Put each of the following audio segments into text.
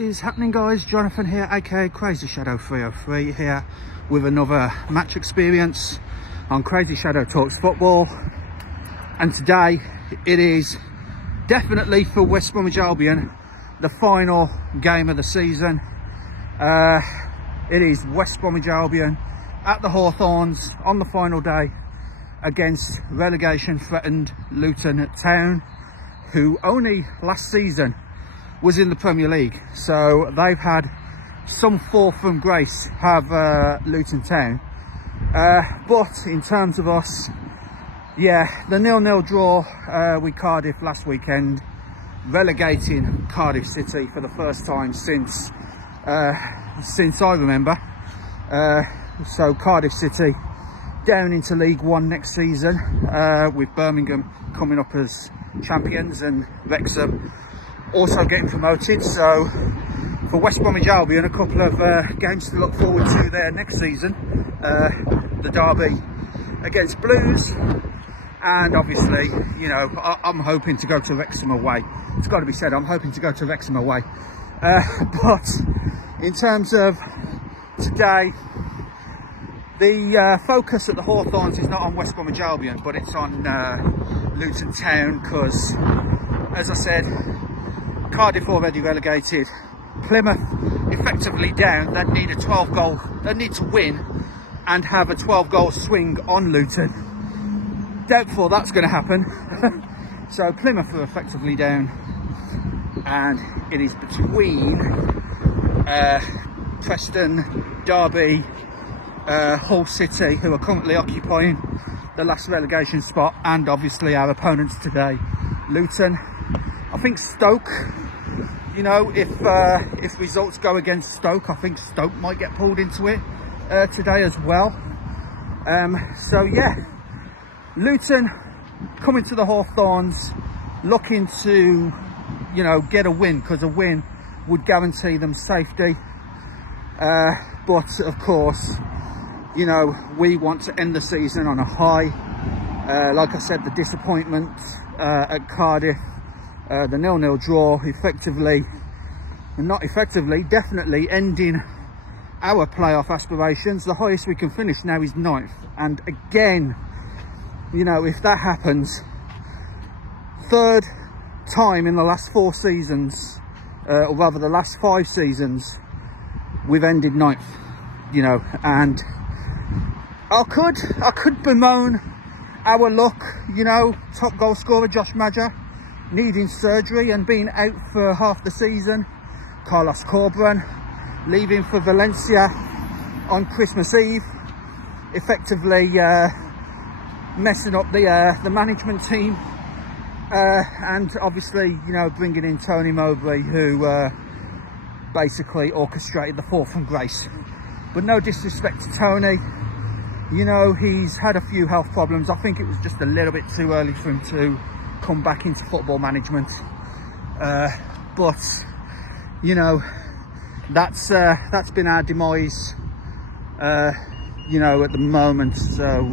is happening, guys? Jonathan here, aka Crazy Shadow 303, here with another match experience on Crazy Shadow Talks Football. And today it is definitely for West Bromwich Albion the final game of the season. It is West Bromwich Albion at the Hawthorns on the final day against relegation threatened Luton Town, who only last season was in the Premier League. So they've had some fall from grace, have Luton Town. But in terms of us, yeah, the 0-0 draw with Cardiff last weekend, relegating Cardiff City for the first time since I remember. So Cardiff City down into League One next season, with Birmingham coming up as champions and Wrexham also getting promoted. So for West Bromwich Albion, a couple of games to look forward to there next season. The derby against Blues, and obviously, you know, I'm hoping to go to Wrexham away. It's got to be said, I'm hoping to go to Wrexham away. But in terms of today, the focus at the Hawthorns is not on West Bromwich Albion, but it's on Luton Town, because, as I said, Cardiff already relegated, Plymouth effectively down. They need a 12 goal, they need to win and have a 12 goal swing on Luton. Doubtful that's going to happen. So Plymouth are effectively down, and it is between Preston, Derby, Hull City, who are currently occupying the last relegation spot, and obviously our opponents today, Luton. I think Stoke, you know, if results go against Stoke, I think Stoke might get pulled into it today as well. So yeah, Luton coming to the Hawthorns looking to, you know, get a win, because a win would guarantee them safety. But of course, you know, we want to end the season on a high. Like I said, the disappointment at Cardiff, the 0-0 draw, definitely ending our playoff aspirations. The highest we can finish now is 9th. And again, you know, if that happens, third time in the last 4 seasons, or rather the last 5 seasons, we've ended 9th, you know. And I could bemoan our luck, you know, top goal scorer Josh Maja needing surgery and being out for half the season, Carlos Corberán leaving for Valencia on Christmas Eve, effectively messing up the management team, and obviously, you know, bringing in Tony Mowbray, who basically orchestrated the fall from grace. But no disrespect to Tony, you know, he's had a few health problems. I think it was just a little bit too early for him to come back into football management. But, you know, that's been our demise, you know, at the moment. So,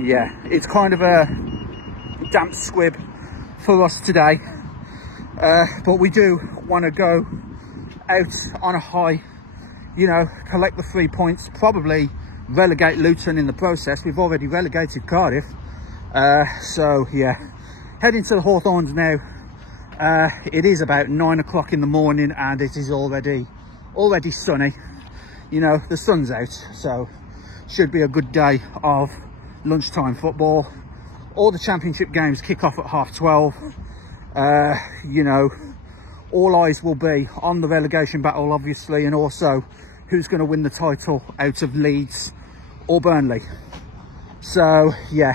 yeah, it's kind of a damp squib for us today. But we do want to go out on a high, you know, collect the 3 points, probably relegate Luton in the process. We've already relegated Cardiff. So yeah, heading to the Hawthorns now. It is about 9 o'clock in the morning, and it is already sunny. You know, the sun's out, so should be a good day of lunchtime football. All the championship games kick off at 12:30. You know, all eyes will be on the relegation battle, obviously, and also who's going to win the title out of Leeds or Burnley. So yeah,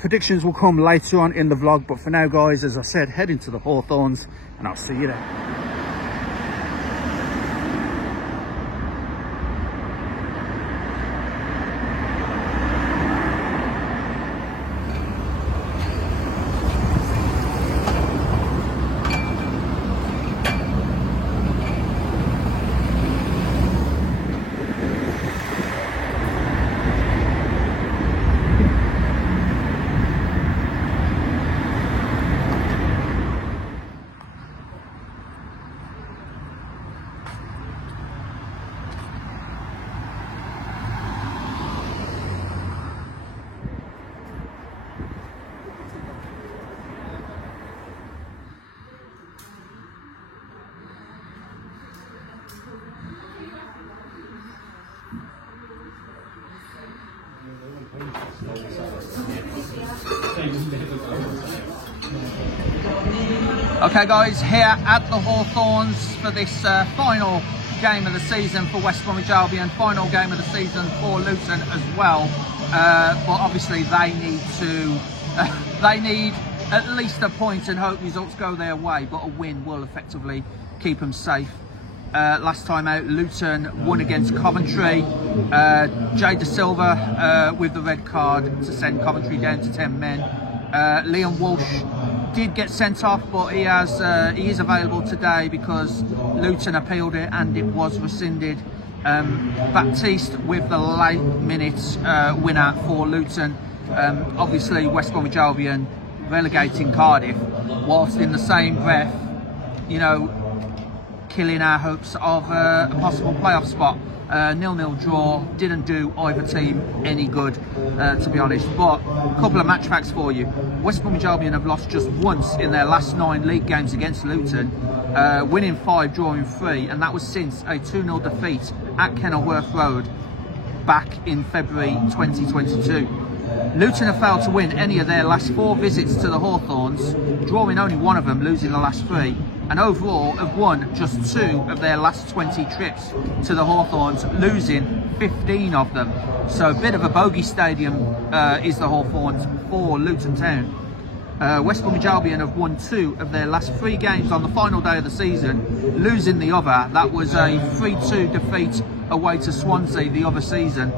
predictions will come later on in the vlog, but for now, guys, as I said, heading to the Hawthorns, and I'll see you there. Okay guys, here at the Hawthorns for this final game of the season for West Bromwich Albion, final game of the season for Luton as well. But obviously they need at least a point and hope results go their way, but a win will effectively keep them safe. Last time out, Luton won against Coventry. Jay De Silva with the red card to send Coventry down to 10 men. Liam Walsh did get sent off, but he is available today because Luton appealed it and it was rescinded. Baptiste with the late minute winner for Luton. Obviously West Bromwich Albion relegating Cardiff, whilst in the same breath, you know, killing our hopes of a possible playoff spot. 0-0 draw didn't do either team any good, to be honest. But a couple of match facts for you. West Bromwich Albion have lost just once in their last 9 league games against Luton, winning 5, drawing 3, and that was since a 2-0 defeat at Kenilworth Road back in February 2022. Luton have failed to win any of their last 4 visits to the Hawthorns, drawing only 1 of them, losing the last 3. And overall have won just 2 of their last 20 trips to the Hawthorns, losing 15 of them. So a bit of a bogey stadium is the Hawthorns for Luton Town. West Bromwich Albion have won 2 of their last 3 games on the final day of the season, losing the other. That was a 3-2 defeat away to Swansea the other season.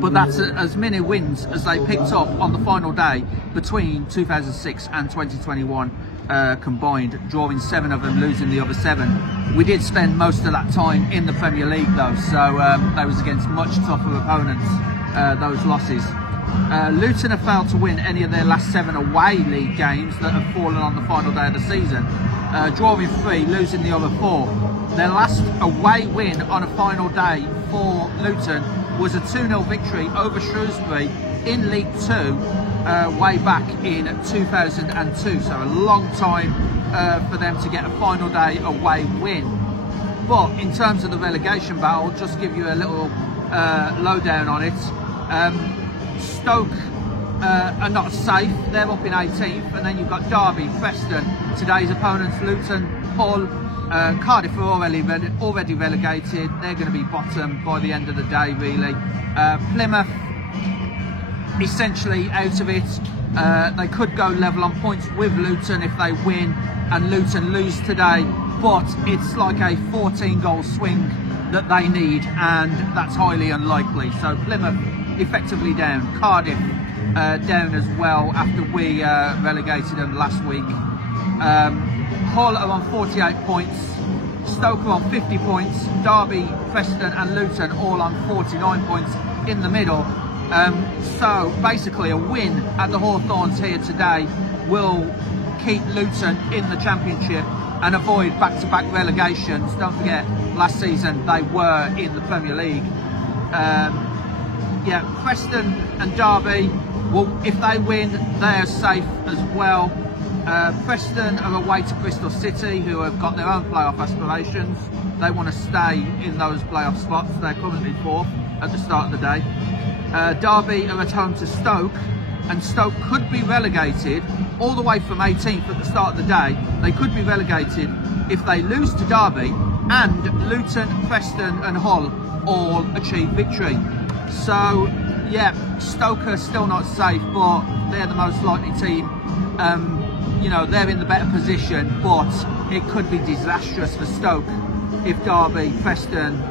But that's as many wins as they picked up on the final day between 2006 and 2021 combined, drawing 7 of them, losing the other 7. We did spend most of that time in the Premier League though, so that was against much tougher opponents, those losses. Luton have failed to win any of their last 7 away league games that have fallen on the final day of the season, drawing 3, losing the other 4. Their last away win on a final day for Luton was a 2-0 victory over Shrewsbury in League 2 way back in 2002. So a long time for them to get a final day away win. But in terms of the relegation battle, just give you a little lowdown on it. Stoke are not safe, they're up in 18th, and then you've got Derby, Preston, today's opponents, Luton, Hull. Cardiff are already relegated. They're going to be bottom by the end of the day, really. Plymouth essentially out of it. They could go level on points with Luton if they win and Luton lose today, but it's like a 14-goal swing that they need, and that's highly unlikely. So Plymouth effectively down, Cardiff down as well after we relegated them last week. Hull are on 48 points, Stoke are on 50 points, Derby, Preston and Luton all on 49 points in the middle. So basically a win at the Hawthorns here today will keep Luton in the Championship and avoid back-to-back relegations. Don't forget, last season they were in the Premier League. Yeah, Preston and Derby, well, if they win, they're safe as well. Preston are away to Bristol City, who have got their own playoff aspirations. They want to stay in those playoff spots. They're currently 4th at the start of the day. Derby are at home to Stoke, and Stoke could be relegated all the way from 18th at the start of the day. They could be relegated if they lose to Derby and Luton, Preston and Hull all achieve victory. So yeah, Stoke are still not safe, but they're the most likely team. You know, they're in the better position, but it could be disastrous for Stoke if Derby, Preston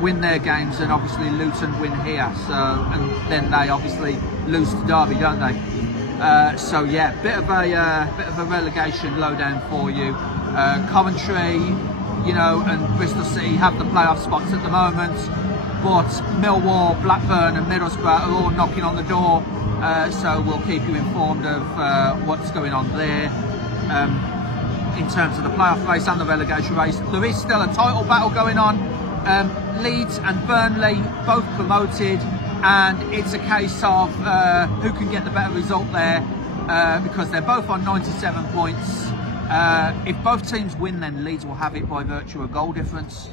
win their games and obviously Luton win here. So, and then they obviously lose to Derby, don't they? So yeah, bit of a relegation lowdown for you. Coventry, you know, and Bristol City have the playoff spots at the moment, but Millwall, Blackburn and Middlesbrough are all knocking on the door. So we'll keep you informed of what's going on there in terms of the playoff race and the relegation race. There is still a title battle going on. Leeds and Burnley both promoted, and it's a case of who can get the better result there, because they're both on 97 points. If both teams win, then Leeds will have it by virtue of goal difference.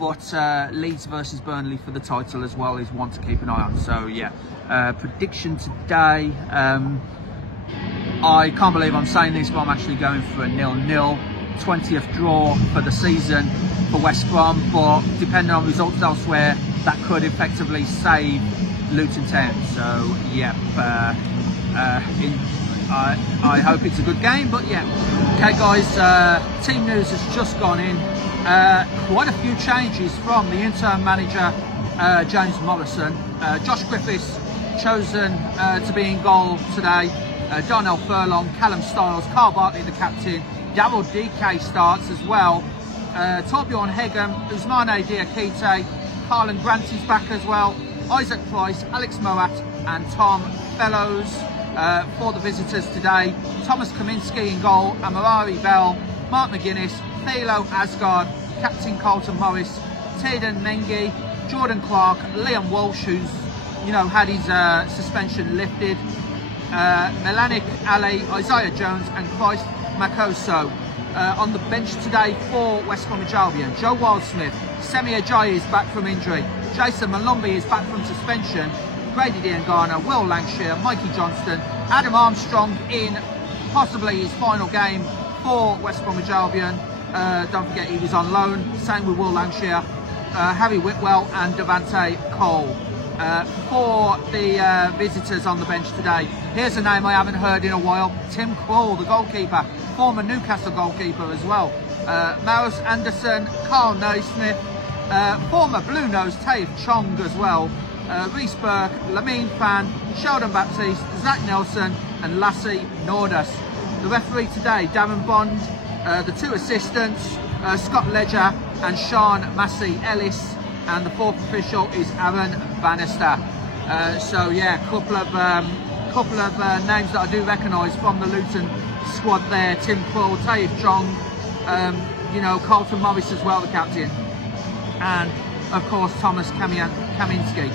but Leeds versus Burnley for the title as well is one to keep an eye on. So yeah, prediction today, I can't believe I'm saying this, but I'm actually going for a 0-0, 20th draw for the season for West Brom, but depending on results elsewhere, that could effectively save Luton Town. So yeah, I hope it's a good game, but yeah. Okay guys, team news has just gone in. Quite a few changes from the interim manager, James Morrison. Josh Griffiths chosen to be in goal today. Darnell Furlong, Callum Styles, Carl Bartley the captain. Daryl DK starts as well. Torbjorn Hegem, Ousmane Diakite, Carlin Grant is back as well. Isaac Price, Alex Moat and Tom Fellows for the visitors today. Thomas Kaminski in goal, Amarari Bell, Mark McGuinness, Thalo Asgard, Captain Carlton Morris, Tayden Mengi, Jordan Clark, Liam Walsh, who's had his suspension lifted, Melanik Ali, Isaiah Jones and Christ Makoso. On the bench today for West Bromwich Albion, Joe Wildsmith, Semi Ajayi is back from injury, Jason Malumbi is back from suspension, Grady Diangana, Will Lancashire, Mikey Johnston, Adam Armstrong in possibly his final game for West Bromwich Albion. Don't forget he was on loan, same with Will Lancashire, Harry Whitwell and Devante Cole. For the visitors on the bench today, here's a name I haven't heard in a while, Tim Krul, the goalkeeper, former Newcastle goalkeeper as well. Maus Anderson, Carl Naismith, former Blue Nose Taif Chong as well, Reece Burke, Lamine Fan, Sheldon Baptiste, Zach Nelson and Lassie Nordas. The referee today, Darren Bond, the two assistants, Scott Ledger and Sean Massey Ellis, and the fourth official is Aaron Bannister. So yeah, couple of names that I do recognise from the Luton squad there. Tim Krul, Taif Chong, Carlton Morris as well, the captain, and of course Thomas Kaminski.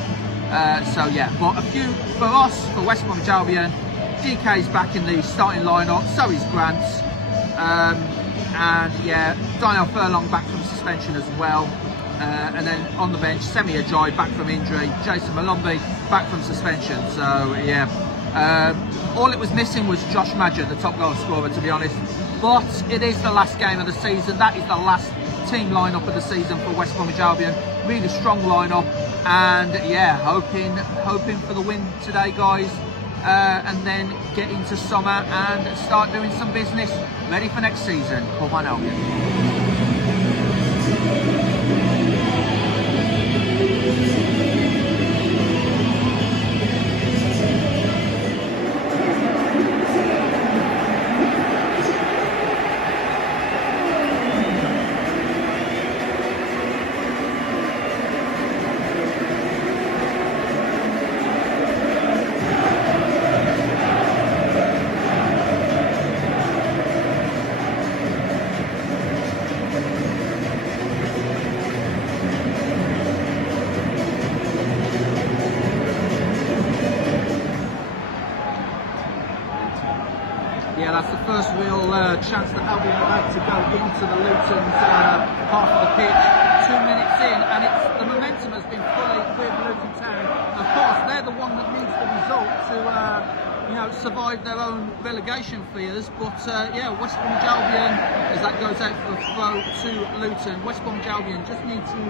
So yeah, but a few for us, for West Bromwich Albion. DK's back in the starting lineup, so is Grant, and yeah, Darnell Furlong back from suspension as well. And then on the bench, Semi Ajayi back from injury, Jason Malumbi back from suspension. So yeah, all it was missing was Josh Madger, the top goal scorer, to be honest. But it is the last game of the season. That is the last team lineup of the season for West Bromwich Albion. Really strong lineup, and yeah, hoping for the win today, guys. And then get into summer and start doing some business, ready for next season. Come on, Albion. Yeah, that's the first real chance that Albion have had to go into the Luton's half of the pitch. 2 minutes in, and the momentum has been fully with Luton Town. Of course, they're the one that needs the result to survive their own relegation fears. But yeah, West Bromwich Albion, as that goes out for a throw to Luton, West Bromwich Albion just need to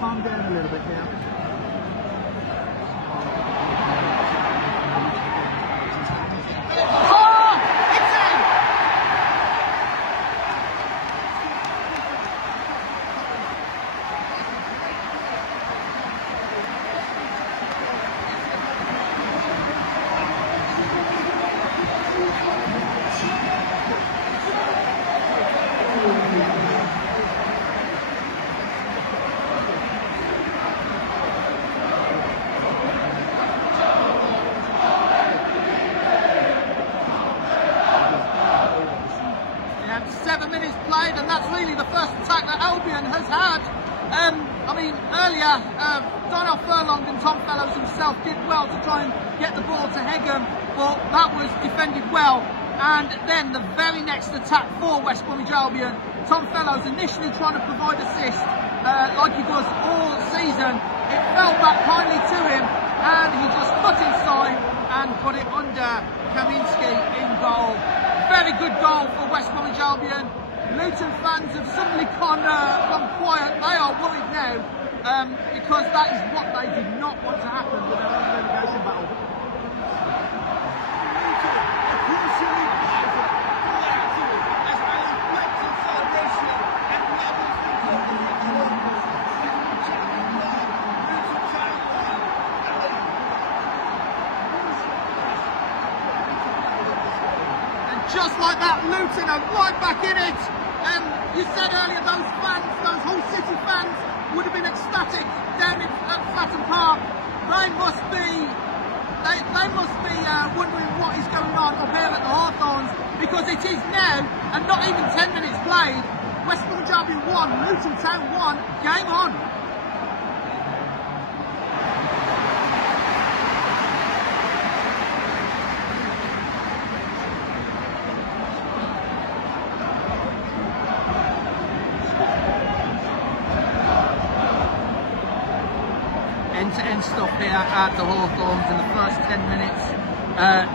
calm down a little bit here. And that's really the first attack that Albion has had. I mean, earlier, Darnell Furlong and Tom Fellows himself did well to try and get the ball to Hegem, but that was defended well. And then the very next attack for West Bromwich Albion, Tom Fellows initially trying to provide assist, like he does all season. It fell back kindly to him, and he just cut inside and put it under Kaminski in goal. Very good goal for West Bromwich Albion. Luton fans have suddenly gone quiet. They are worried now because that is what they did not want to happen with their own relegation battle. Just like that, Luton are right back in it. You said earlier those fans, those Hull City fans, would have been ecstatic down at Flatton Park. They must be wondering what is going on up here at the Hawthorns, because it is now, and not even 10 minutes played, West Bromwich Albion 1, Luton Town 1, game on. End-to-end stuff here at the Hawthorns in the first 10 minutes.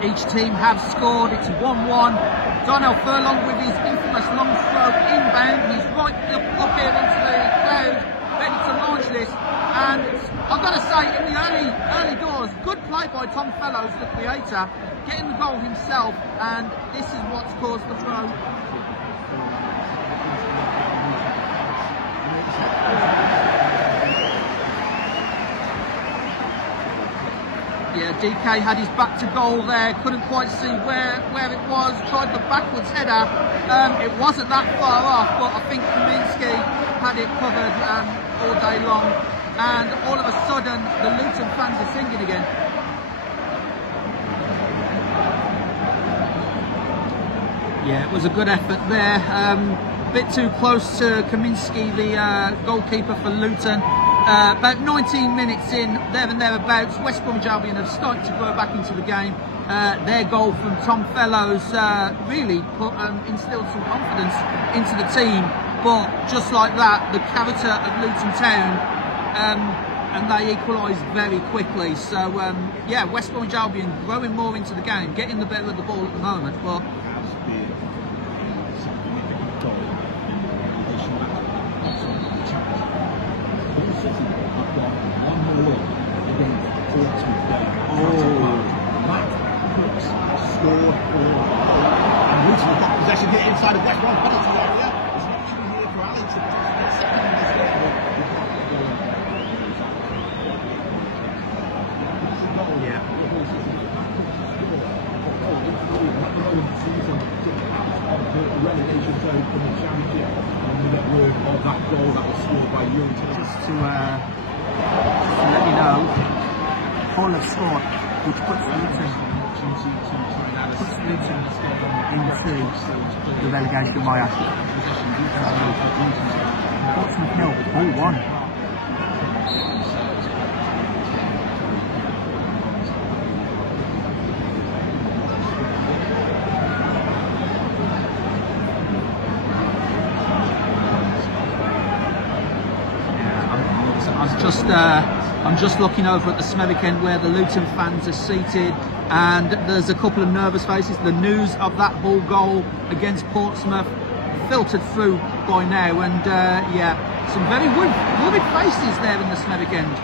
Each team have scored. It's 1-1. Darnell Furlong with his infamous long throw inbound. He's right up here into the crowd, ready to launch this. And I've got to say, in the early doors, good play by Tom Fellows, the creator, getting the goal himself. And this is what's caused the throw. Yeah, DK had his back to goal there, couldn't quite see where it was, tried the backwards header. It wasn't that far off, but I think Kaminski had it covered all day long. And all of a sudden, the Luton fans are singing again. Yeah, it was a good effort there. Bit too close to Kaminski, the goalkeeper for Luton. About 19 minutes in, there and thereabouts, West Bromwich Albion have started to grow back into the game. Their goal from Tom Fellows really instilled some confidence into the team. But just like that, the character of Luton Town, and they equalised very quickly. So yeah, West Bromwich Albion growing more into the game, getting the better of the ball at the moment. But possession here inside of West Brom penalty area. There's an option here for Alex to get second in this game. yeah. Relegation zone from the championship, and we get word of that goal that was scored by Young. Just to let you know, Hull have scored, which puts Luton into the relegation mire. Portsmouth 0, Hull 1. I'm just looking over at the Smethwick end where the Luton fans are seated, and there's a couple of nervous faces. The news of that Hull goal against Portsmouth filtered through by now, and yeah, some very worried faces there in the Smethwick end.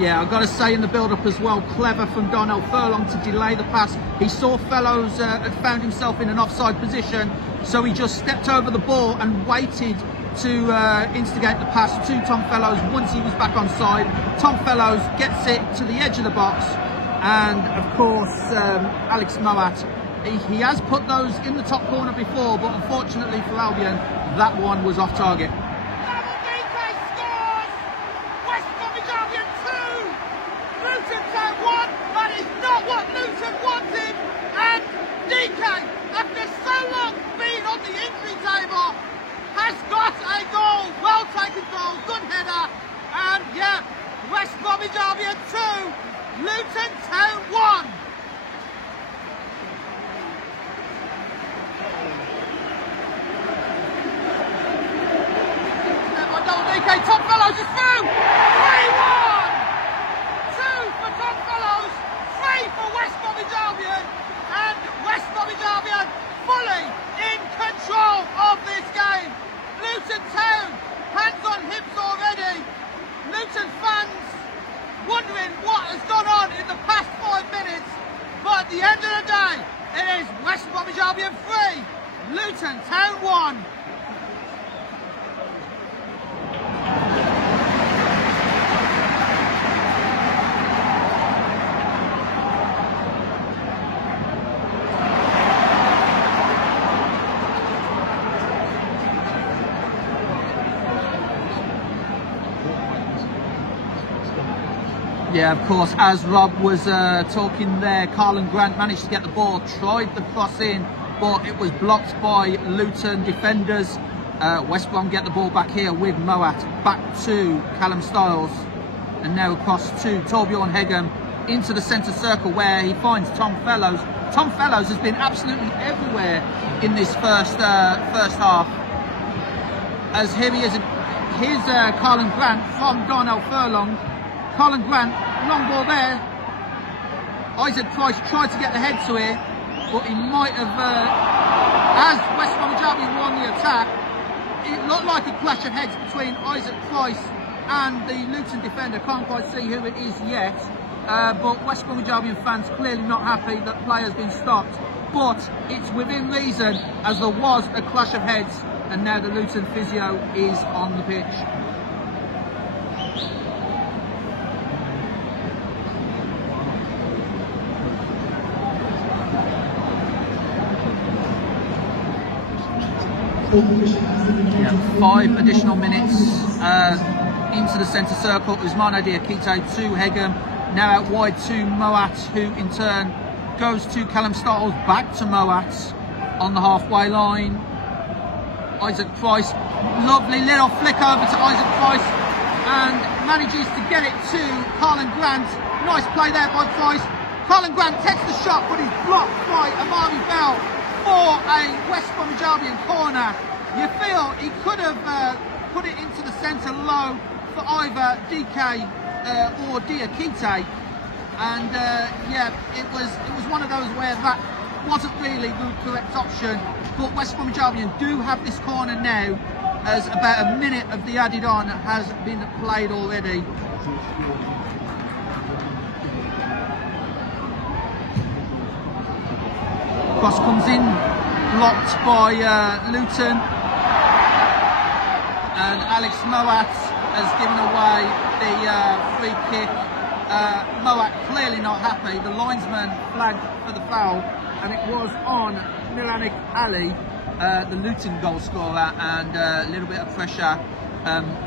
Yeah, I've got to say in the build-up as well, clever from Darnell Furlong to delay the pass. He saw Fellows had found himself in an offside position, so he just stepped over the ball and waited to instigate the pass to Tom Fellows once he was back on side. Tom Fellows gets it to the edge of the box, and of course Alex Moat, he has put those in the top corner before, but unfortunately for Albion, that one was off target. Luton Town 1, that is not what Luton wanted, and DK, after so long being on the injury table, has got a goal, well taken goal, good header, and yeah, West Bromwich Albion 2, Luton Town 1. Diakite. Tom Fellows is through. 3-1. 2 for Tom Fellows. 3 for West Bromwich Albion. And West Bromwich Albion fully in control of this game. Luton Town, hands on hips already. Luton fans wondering what has gone on in the past 5 minutes. But at the end of the day, it is West Bromwich Albion 3, Luton Town 1. Yeah, of course, as Rob was talking there, Karlan Grant managed to get the ball, tried the cross in, but it was blocked by Luton defenders. West Brom get the ball back here with Moat, back to Callum Styles, and now across to Torbjorn Hegem into the centre circle where he finds Tom Fellows. Tom Fellows has been absolutely everywhere in this first half. As here he is, here's Karlan Grant from Darnell Furlong. Karlan Grant, long ball there. Isaac Price tried to get the head to it, but he might have, as West Bromwich Albion won the attack, it looked like a clash of heads between Isaac Price and the Luton defender. Can't quite see who it is yet, but West Bromwich Albion fans clearly not happy that play has been stopped. But it's within reason, as there was a clash of heads, and now the Luton physio is on the pitch. Yeah, 5 additional minutes into the centre circle. Ousmane Diakite to Hegem, now out wide to Moat, who in turn goes to Callum Styles, back to Moat on the halfway line. Isaac Price, lovely little flick over to Isaac Price, and manages to get it to Karlan Grant. Nice play there by Price. Karlan Grant takes the shot, but he's blocked by Amari Bell for a West Bromwich Albion corner. You feel he could have put it into the centre low for either DK or Diakite, and yeah, it was one of those where that wasn't really the correct option. But West Bromwich Albion do have this corner now, as about a minute of the added on has been played already. Cross comes in, blocked by Luton, and Alex Moat has given away the free kick. Moat clearly not happy. The linesman flagged for the foul, and it was on Milanik Ali, the Luton goal scorer, and a little bit of pressure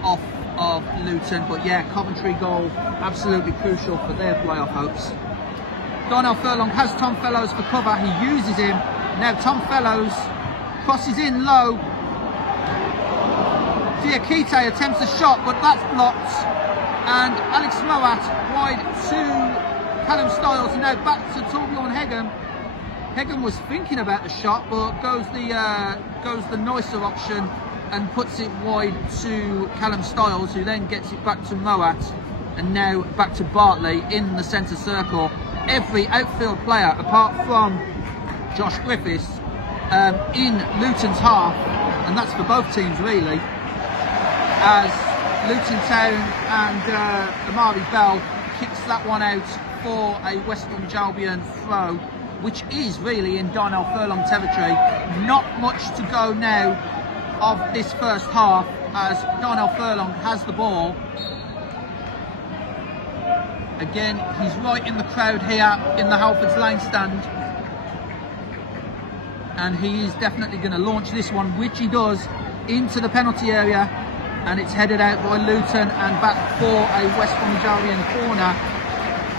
off of Luton. But yeah, Coventry goal, absolutely crucial for their playoff hopes. Darnell Furlong has Tom Fellows for cover, he uses him. Now Tom Fellows crosses in low. Diakite attempts a shot, but that's blocked. And Alex Moat wide to Callum Styles, and now back to Torbjorn Hegem. Hegem was thinking about the shot, but goes the nicer option and puts it wide to Callum Styles, who then gets it back to Moat, and now back to Bartley in the centre circle. Every outfield player, apart from Josh Griffiths, in Luton's half, and that's for both teams really, as Luton Town and Amari Bell kicks that one out for a West Bromwich Albion throw, which is really in Darnell Furlong territory. Not much to go now of this first half, as Darnell Furlong has the ball. Again, he's right in the crowd here in the Halfords Lane stand, and he is definitely going to launch this one, which he does, into the penalty area, and it's headed out by Luton and back for a West Bromwich Albion corner.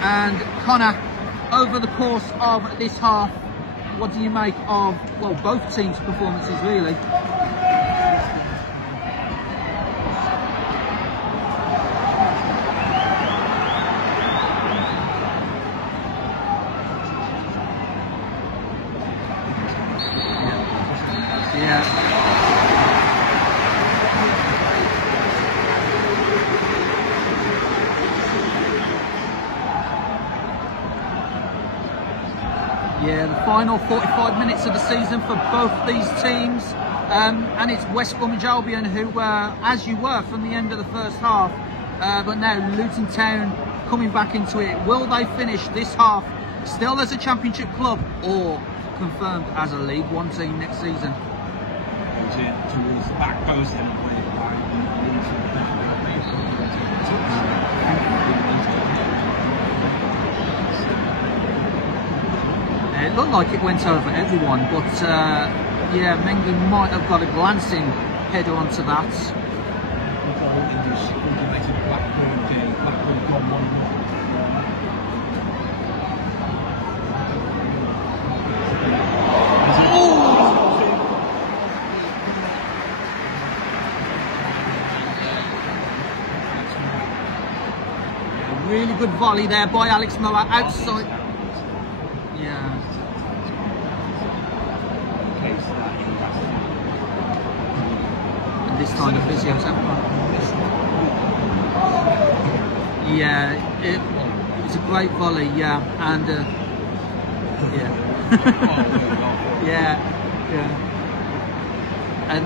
And Connor, over the course of this half, what do you make of, well, both teams' performances really? final 45 minutes of the season for both these teams. And it's West Bromwich Albion who were, as you were from the end of the first half, but now Luton Town coming back into it. Will they finish this half still as a Championship club or confirmed as a League One team next season? Towards the back post and it looked like it went over everyone, but yeah, Mengi might have got a glancing header onto that. Really good volley there by Alex Moore outside. Yeah. And this time the physios have one. Yeah, it was a great volley, yeah, and yeah. yeah. And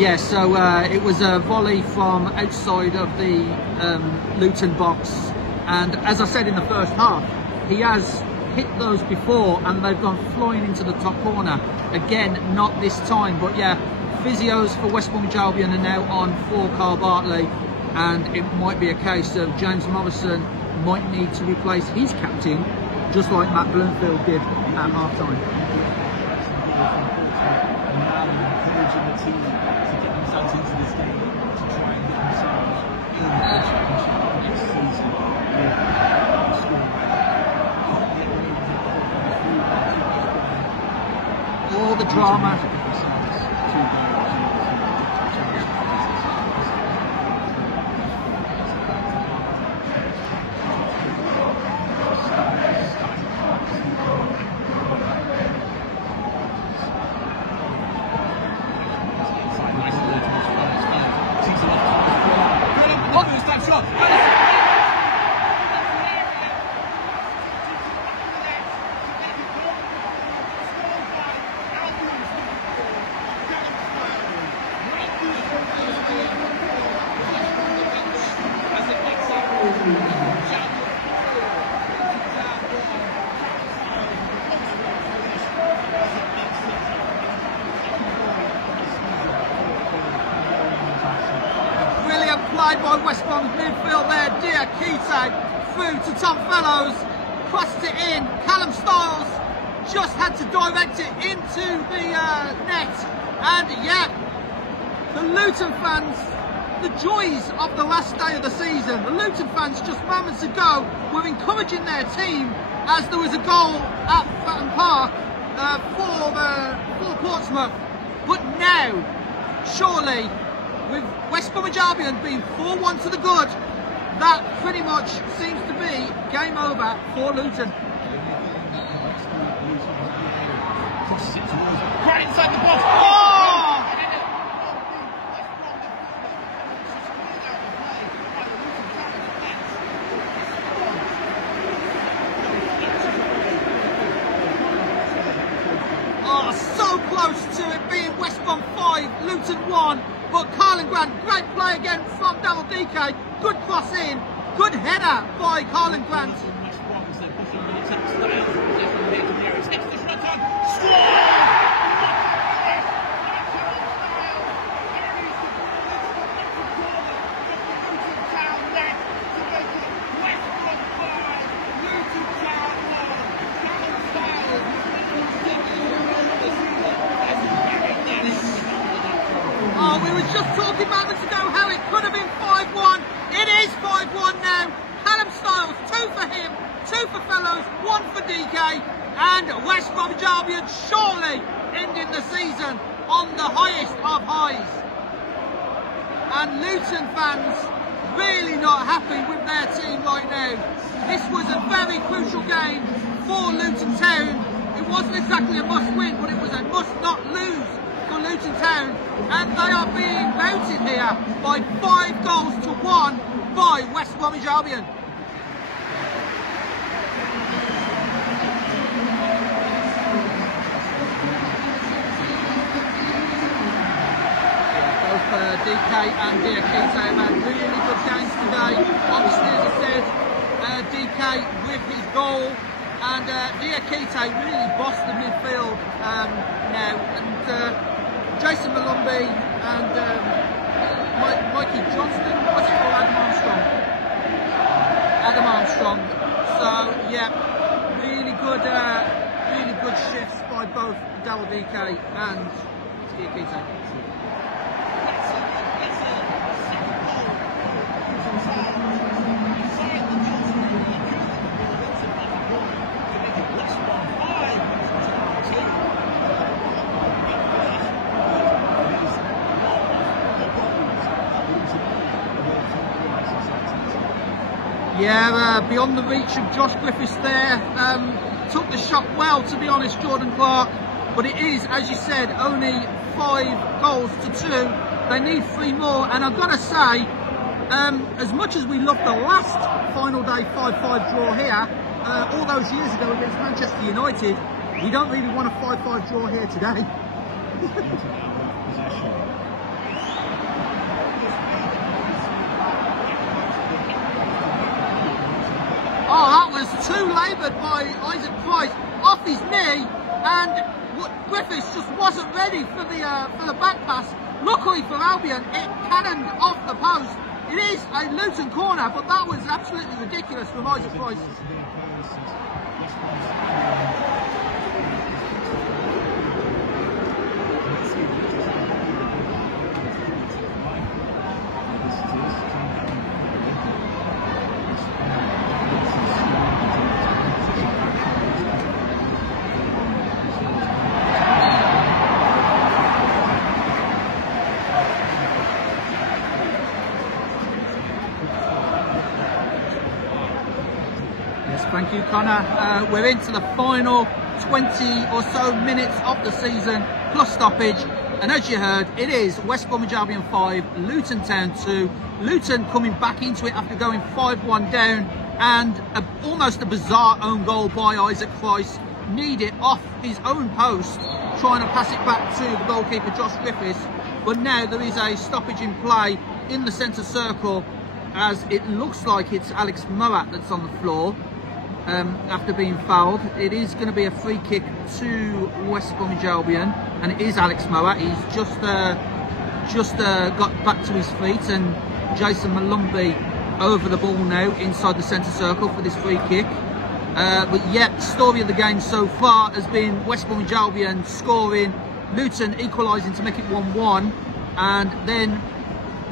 yeah, so it was a volley from outside of the Luton box, and as I said in the first half, he has hit those before and they've gone flying into the top corner. Again, not this time, but yeah, physios for West Bromwich Albion are now on for Carl Bartley, and it might be a case of James Morrison might need to replace his captain, just like Matt Bloomfield did at half time. Encouraging the team to get themselves into this game to try and get themselves in the Championship next season. All the drama. By West Brom's midfield there, Dia Keita through to Tom Fellows, crossed it in. Callum Styles just had to direct it into the net, and yeah, the Luton fans, the joys of the last day of the season. The Luton fans just moments ago were encouraging their team as there was a goal at Fratton Park for Portsmouth, but now surely, with West Bromwich Albion being 4-1 to the good, that pretty much seems to be game over for Luton. Right inside the box. Oh, so close to it being West Brom 5, Luton 1. But Karlan Grant, great play again from Daryl Dike. Good cross in, good header by Karlan Grant. Oh, we were just talking moments ago how it could have been 5-1. It is 5-1 now. Callum Styles, 2 for him, 2 for Fellows, 1 for DK. And West Bromwich Albion surely ending the season on the highest of highs. And Luton fans really not happy with their team right now. This was a very crucial game for Luton Town. It wasn't exactly a must win, but it was a must not lose for Luton Town, and they are being routed here by 5 goals to 1 by West Bromwich Albion. DK and Diakite have had really good games today. Obviously, as I said, DK with his goal, and Diakite really bossed the midfield now. And Jason Malumbi and Mikey Johnston, was it, or Adam Armstrong? Adam Armstrong. So yeah, really good shifts by both Daryl DK and Diakite. Yeah, beyond the reach of Josh Griffiths there. Took the shot well, to be honest, Jordan Clark. But it is, as you said, only 5 goals to 2. They need 3 more. And I've got to say, as much as we loved the last final day 5-5 draw here, all those years ago against Manchester United, we don't really want a 5-5 draw here today. Oh, that was too laboured by Isaac Price off his knee, and Griffiths just wasn't ready for the back pass. Luckily for Albion, it cannoned off the post. It is a Luton corner, but that was absolutely ridiculous from Isaac Price. Thank you, Connor. We're into the final 20 or so minutes of the season, plus stoppage. And as you heard, it is West Bromwich Albion 5, Luton Town 2. Luton coming back into it after going 5-1 down, and almost a bizarre own goal by Isaac Price. Needed off his own post, trying to pass it back to the goalkeeper, Josh Griffiths. But now there is a stoppage in play in the centre circle, as it looks like it's Alex Morat that's on the floor. After being fouled, it is going to be a free kick to West Bromwich Albion, and it is Alex Morat. He's just got back to his feet, and Jason Malumbi over the ball now inside the centre circle for this free kick. But yet, the story of the game so far has been West Bromwich Albion scoring, Luton equalising to make it 1-1, and then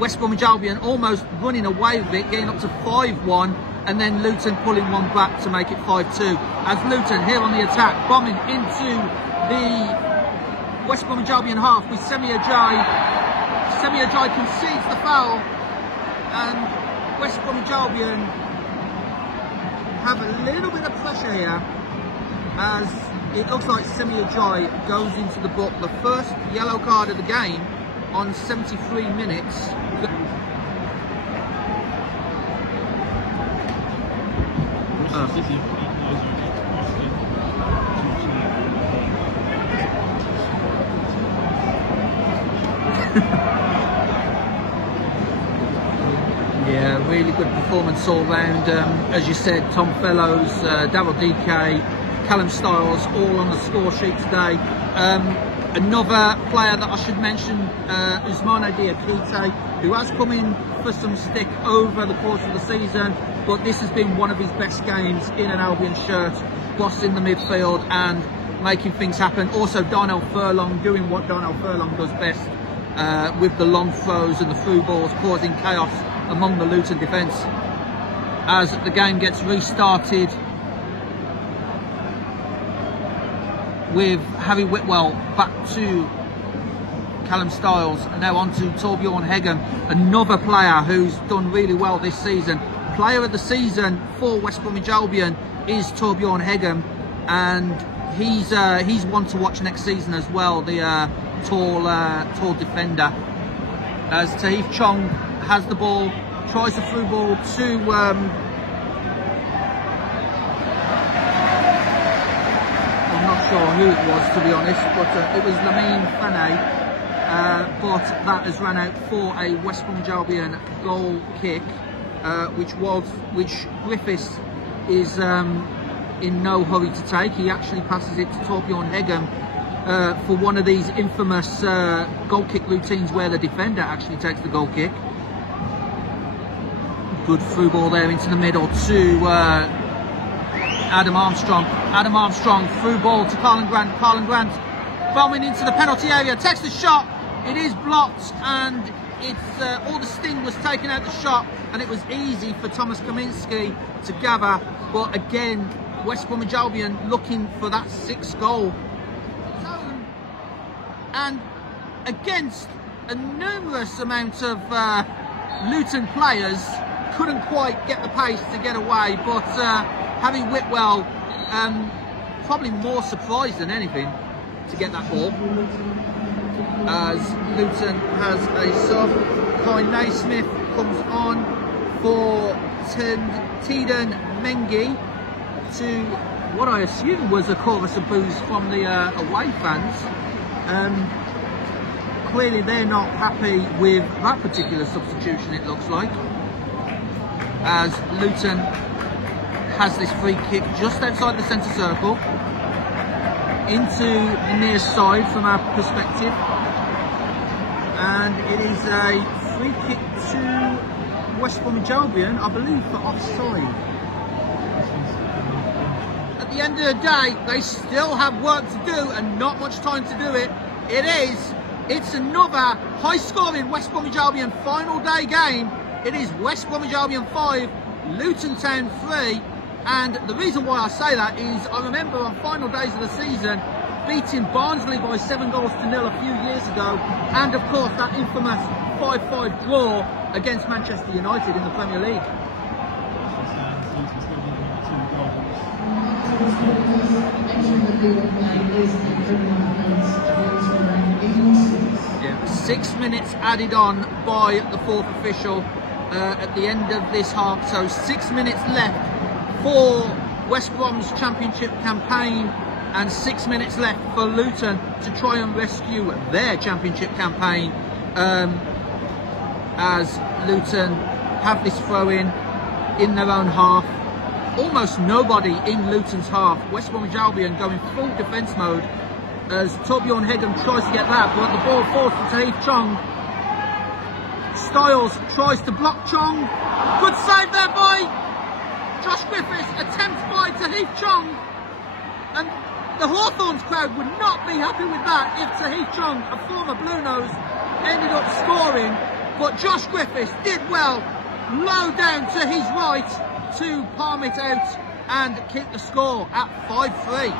West Bromwich Albion almost running away with it, getting up to 5-1. And then Luton pulling one back to make it 5-2. As Luton here on the attack, bombing into the West Bromwich Albion half with Semi Ajayi. Semi Ajayi concedes the foul, and West Bromwich Albion have a little bit of pressure here, as it looks like Semi Ajayi goes into the book. The first yellow card of the game on 73 minutes. Yeah, really good performance all round. As you said, Tom Fellows, Daryl DK, Callum Styles, all on the score sheet today. Another player that I should mention, Ousmane Diakite, who has come in for some stick over the course of the season, but this has been one of his best games in an Albion shirt, bossing the midfield and making things happen. Also Darnell Furlong doing what Darnell Furlong does best, with the long throws and the through balls, causing chaos among the Luton defence. As the game gets restarted with Harry Whitwell back to Callum Styles, and now on to Torbjorn Hegem, another player who's done really well this season. Player of the season for West Bromwich Albion is Torbjorn Hegem, and he's one to watch next season as well, the tall defender. As Tahith Chong has the ball, tries the through ball to I'm not sure who it was, to be honest, but it was Lamine Fane, but that has run out for a West Bromwich Albion goal kick, which Griffiths is in no hurry to take. He actually passes it to Torbjorn Hegem for one of these infamous goal kick routines where the defender actually takes the goal kick. Good through ball there into the middle to Adam Armstrong. Adam Armstrong, through ball to Karlan Grant. Karlan Grant bombing into the penalty area, takes the shot. It is blocked, and it's all the sting was taken out the shot, and it was easy for Thomas Kaminski to gather. But again, West Bromwich Albion looking for that 6th goal. And against a numerous amount of Luton players, couldn't quite get the pace to get away, but Harry Whitwell probably more surprised than anything to get that ball, as Luton has a sub. Kai Naismith comes on for Tiden Mengi to what I assume was a chorus of boos from the away fans. Clearly they're not happy with that particular substitution, it looks like, as Luton has this free kick just outside the centre circle into the near side from our perspective, and it is a free kick to West Bromwich Albion, I believe, for offside. At the end of the day, they still have work to do and not much time to do it. It's another high-scoring West Bromwich Albion final day game. It is West Bromwich Albion 5, Luton Town 3. And the reason why I say that is I remember on final days of the season beating Barnsley by 7 goals to 0 a few years ago, and of course that infamous 5-5 draw against Manchester United in the Premier League. Yeah, 6 minutes added on by the 4th official at the end of this half, so 6 minutes left for West Brom's championship campaign, and 6 minutes left for Luton to try and rescue their championship campaign, as Luton have this throw in their own half. Almost nobody in Luton's half. West Bromwich Albion going full defence mode as Torbjorn Hegem tries to get that, but the ball falls to Tahith Chong. Styles tries to block Chong. Good save there by Josh Griffiths, attempt by Tahith Chong, and the Hawthorns crowd would not be happy with that if Tahith Chong, a former Blue Nose, ended up scoring. But Josh Griffiths did well, low down to his right to palm it out and keep the score at 5-3.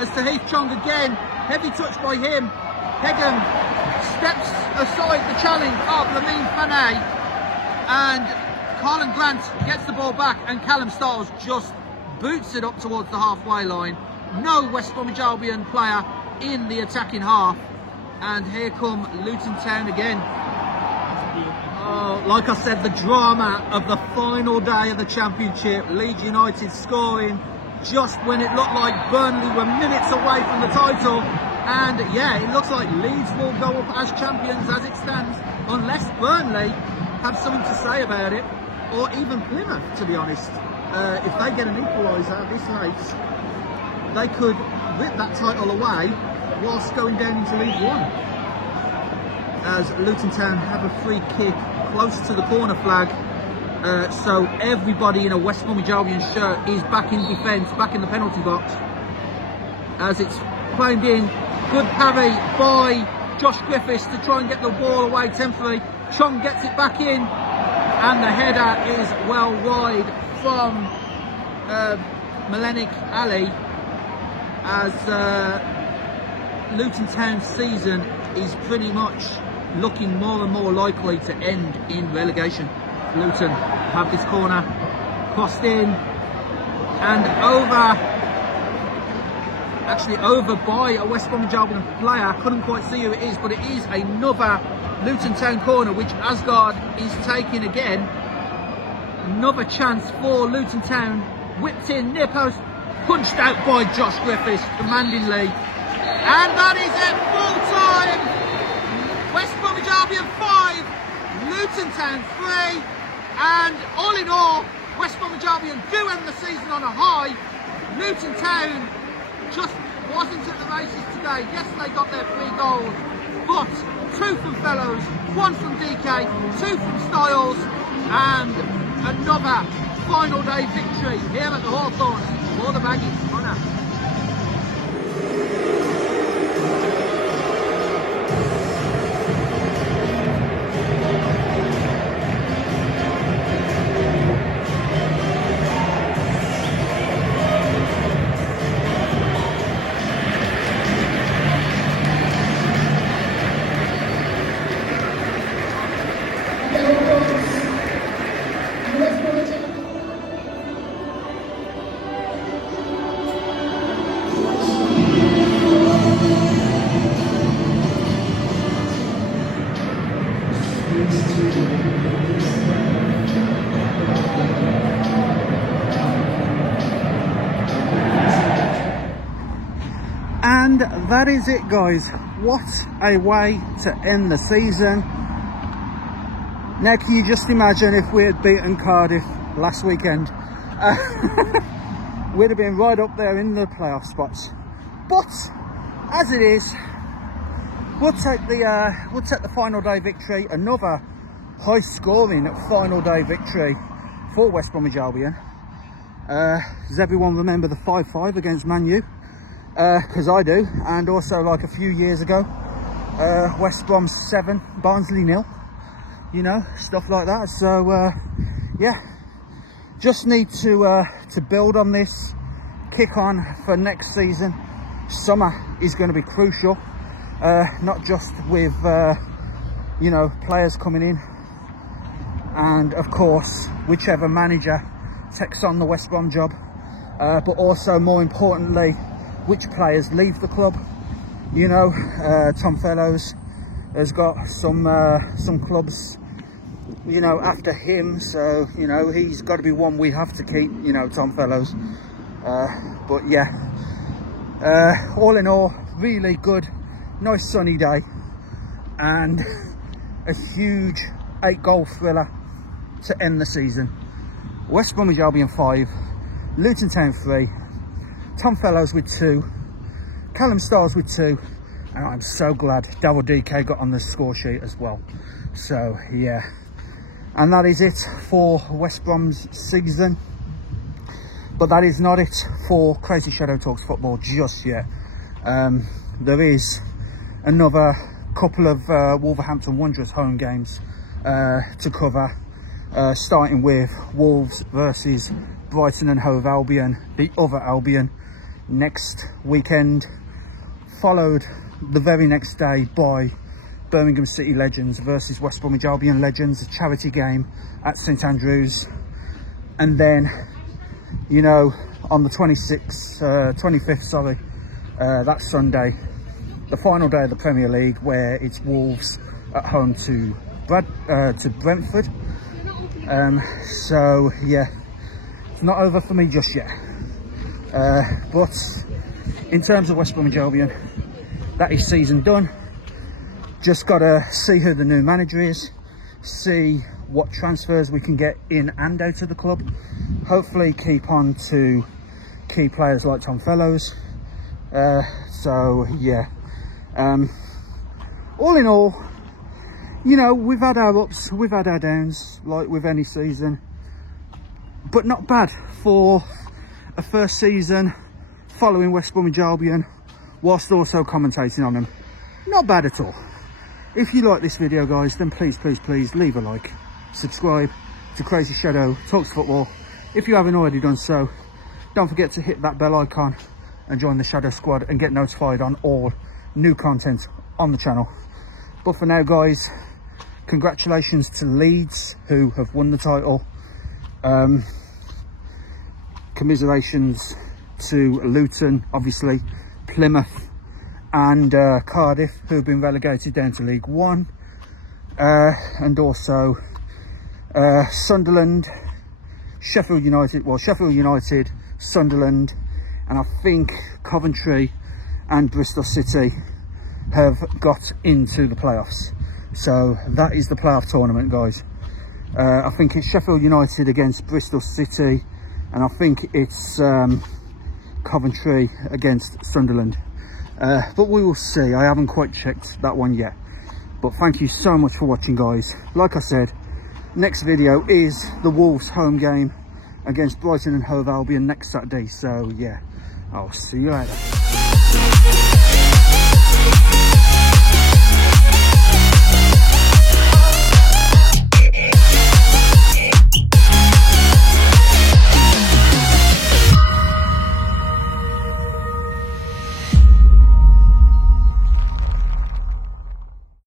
As Tahith Chong again, heavy touch by him. Hegem steps aside the challenge of Lamine Fanay, and Karlan Grant gets the ball back, and Callum Styles just boots it up towards the halfway line. No West Bromwich Albion player in the attacking half, and here come Luton Town again. Oh, like I said, the drama of the final day of the championship. Leeds United scoring just when it looked like Burnley were minutes away from the title, and yeah, it looks like Leeds will go up as champions as it stands, unless Burnley have something to say about it, or even Plymouth, to be honest. If they get an equaliser this late, they could rip that title away whilst going down into League One. As Luton Town have a free kick close to the corner flag, so everybody in a West Bromwich Albion shirt is back in defence, back in the penalty box, as it's claimed in. Good parry by Josh Griffiths to try and get the ball away temporarily. Chong gets it back in, and the header is well wide from Malenik Ali, as Luton Town's season is pretty much looking more and more likely to end in relegation. Luton have this corner crossed in and over by a West Bromwich Albion player. Couldn't quite see who it is, but it is another Luton Town corner, which Asgard is taking again. Another chance for Luton Town. Whipped in, near post, punched out by Josh Griffiths commandingly. And that is it, full time Town 3. And all in all, West Bromwich Albion do end the season on a high. Luton Town just wasn't at the races today. Yes, they got their 3 goals, but 2 from Fellows, 1 from DK, 2 from Styles, and another final day victory here at the Hawthorns for the Baggies. Come on now. And that is it, guys. What a way to end the season. Now, can you just imagine if we had beaten Cardiff last weekend? We'd have been right up there in the playoff spots. But as it is, we'll take the final day victory. Another high-scoring final day victory for West Bromwich Albion. Does everyone remember the 5-5 against Man U? Because I do. And also, like a few years ago, West Brom 7, Barnsley 0. You know, stuff like that. So yeah, just need to build on this, kick on for next season. Summer is going to be crucial, not just with you know, players coming in, and of course whichever manager takes on the West Brom job, but also more importantly, which players leave the club. You know, Tom Fellows has got some clubs, you know, after him, so you know he's got to be one we have to keep, you know, Tom Fellows. But yeah, all in all, really good, nice sunny day, and a huge 8-goal thriller to end the season. West Bromwich Albion 5, Luton Town 3, Tom Fellows with 2, Callum Styles with 2, and I'm so glad Daryl DK got on the score sheet as well. So yeah, and that is it for West Brom's season. But that is not it for Crazy Shadow Talks Football just yet. There is another couple of Wolverhampton Wanderers home games to cover, starting with Wolves versus Brighton and Hove Albion, the other Albion, next weekend, followed the very next day by Birmingham City Legends versus West Bromwich Albion Legends, a charity game at St Andrews. And then, you know, on the 25th, sorry, that Sunday, the final day of the Premier League, where it's Wolves at home to Brentford. So yeah, it's not over for me just yet. But in terms of West Bromwich Albion, that is season done. Just got to see who the new manager is, see what transfers we can get in and out of the club. Hopefully keep on to key players like Tom Fellows. So yeah, all in all, you know, we've had our ups, we've had our downs, like with any season, but not bad for a first season following West Bromwich Albion whilst also commentating on them. Not bad at all. If you like this video, guys, then please leave a like, subscribe to Crazy Shadow Talks Football. If you haven't already done so, don't forget to hit that bell icon and join the Shadow Squad and get notified on all new content on the channel. But for now, guys, congratulations to Leeds, who have won the title. Commiserations to Luton, obviously, Plymouth and Cardiff, who have been relegated down to League One, and also Sunderland, Sheffield United, Sunderland, and I think Coventry and Bristol City have got into the playoffs. So that is the playoff tournament, guys. I think it's Sheffield United against Bristol City, and I think it's Coventry against Sunderland. But we will see. I haven't quite checked that one yet. But thank you so much for watching, guys. Like I said, next video is the Wolves home game against Brighton and Hove Albion next Saturday. So yeah, I'll see you later.